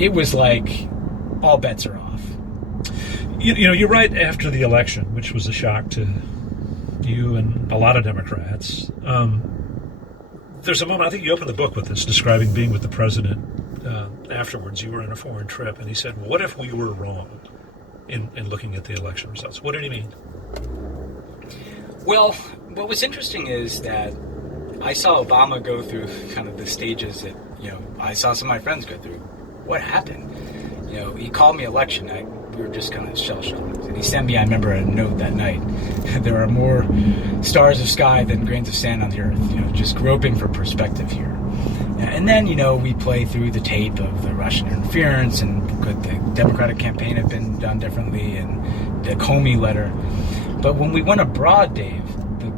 it was like all bets are off. You write after the election, which was a shock to you and a lot of Democrats. There's a moment, I think you opened the book with this, describing being with the president afterwards. You were on a foreign trip, and he said, what if we were wrong in looking at the election results? What did he mean? Well, what was interesting is that I saw Obama go through kind of the stages that, I saw some of my friends go through. What happened? He called me election night. We were just kind of shell-shocked. And he sent me, I remember, a note that night. There are more stars of sky than grains of sand on the earth, just groping for perspective here. And then, we play through the tape of the Russian interference and could the Democratic campaign have been done differently and the Comey letter. But when we went abroad, Dave,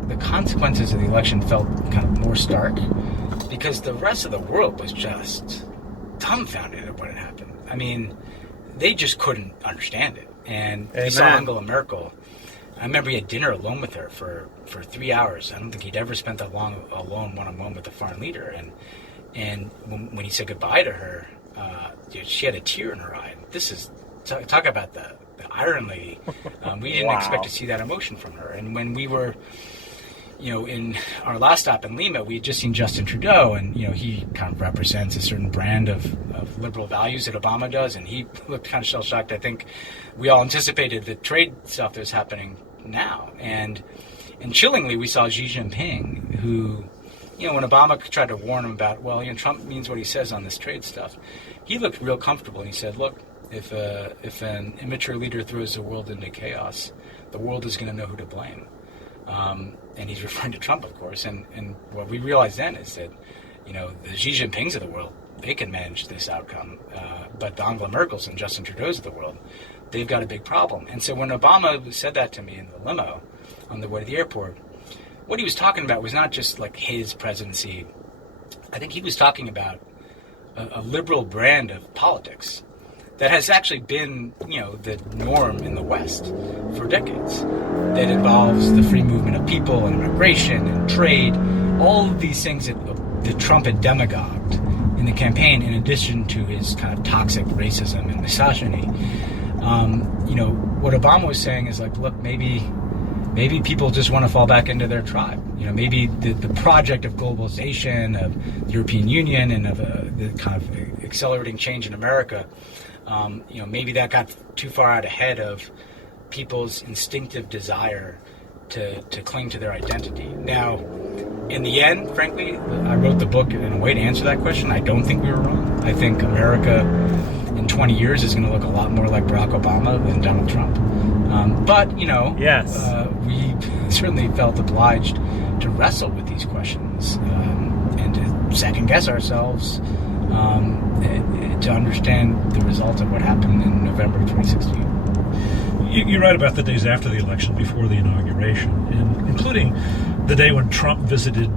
the consequences of the election felt kind of more stark because the rest of the world was just dumbfounded at what had happened. I mean, they just couldn't understand it. And we saw Angela Merkel. I remember he had dinner alone with her for 3 hours. I don't think he'd ever spent that long alone one-on-one with a foreign leader. And when he said goodbye to her, she had a tear in her eye. This is, talk about the Iron Lady. We didn't expect to see that emotion from her. And when we were, in our last stop in Lima, we had just seen Justin Trudeau, and, he kind of represents a certain brand of liberal values that Obama does, and he looked kind of shell-shocked. I think we all anticipated the trade stuff that's happening now. And chillingly, we saw Xi Jinping, who, when Obama tried to warn him about, Trump means what he says on this trade stuff, he looked real comfortable, and he said, look, if an immature leader throws the world into chaos, the world is going to know who to blame. And he's referring to Trump, of course. And what we realized then is that, the Xi Jinpings of the world, they can manage this outcome. But the Angela Merkels and Justin Trudeau's of the world, they've got a big problem. And so when Obama said that to me in the limo on the way to the airport, what he was talking about was not just like his presidency. I think he was talking about a liberal brand of politics that has actually been, the norm in the West for decades, that involves the free movement of people and immigration and trade, all of these things that Trump had demagogued in the campaign, in addition to his kind of toxic racism and misogyny. What Obama was saying is like, look, maybe people just want to fall back into their tribe. Maybe the project of globalization, of the European Union, and of the kind of accelerating change in America, maybe that got too far out ahead of people's instinctive desire to cling to their identity. Now, in the end, frankly, I wrote the book in a way to answer that question. I don't think we were wrong. I think America in 20 years is going to look a lot more like Barack Obama than Donald Trump. But yes. We certainly felt obliged to wrestle with these questions and to second-guess ourselves to understand the result of what happened in November 2016. You write about the days after the election, before the inauguration, and including the day when Trump visited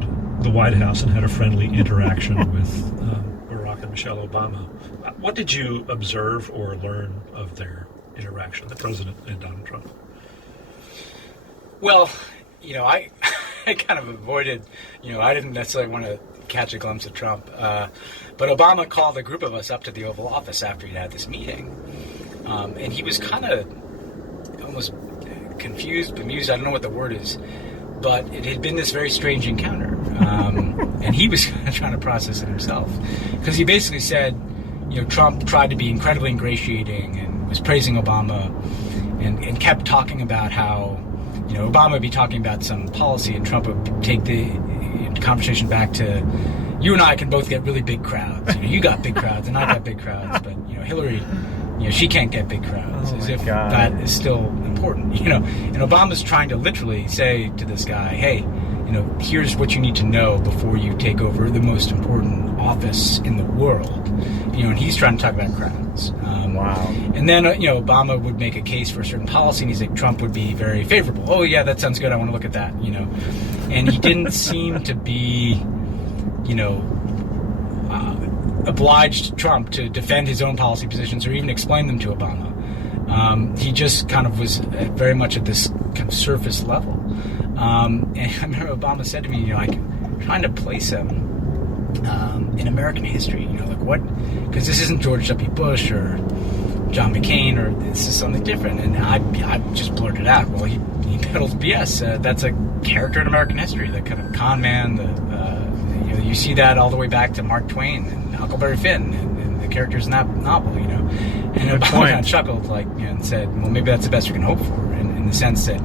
the White House and had a friendly interaction with Barack and Michelle Obama. What did you observe or learn of their interaction, the president and Donald Trump? Well, I kind of avoided, I didn't necessarily want to catch a glimpse of Trump. But Obama called a group of us up to the Oval Office after he'd had this meeting. And he was kind of almost confused, bemused, I don't know what the word is, but it had been this very strange encounter. And he was trying to process it himself. Because he basically said, Trump tried to be incredibly ingratiating and was praising Obama and kept talking about how, Obama would be talking about some policy and Trump would take the conversation back to, you and I can both get really big crowds. You got big crowds and I got big crowds, but Hillary, she can't get big crowds, as if that is still important. And Obama's trying to literally say to this guy, hey, here's what you need to know before you take over the most important office in the world. And he's trying to talk about crowds. Wow. And then, Obama would make a case for a certain policy, and he's like, Trump would be very favorable. Oh, yeah, that sounds good. I want to look at that, And he didn't seem to be, obliged Trump to defend his own policy positions or even explain them to Obama. He just kind of was very much at this kind of surface level. And I remember Obama said to me, I'm trying to place him in American history. You know, like what? Because this isn't George W. Bush or John McCain, or this is something different. And I just blurted out, well, he peddles BS. That's a character in American history, that kind of con man. You know, you see that all the way back to Mark Twain and Huckleberry Finn and the characters in that novel. You know, and Obama kind of chuckled, like, you know, and said, well, maybe that's the best we can hope for, in the sense that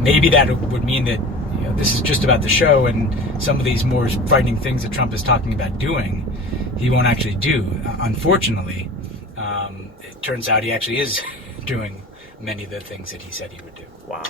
maybe that would mean that, you know, this is just about the show, and some of these more frightening things that Trump is talking about doing, he won't actually do. Unfortunately, it turns out he actually is doing many of the things that he said he would do. Wow.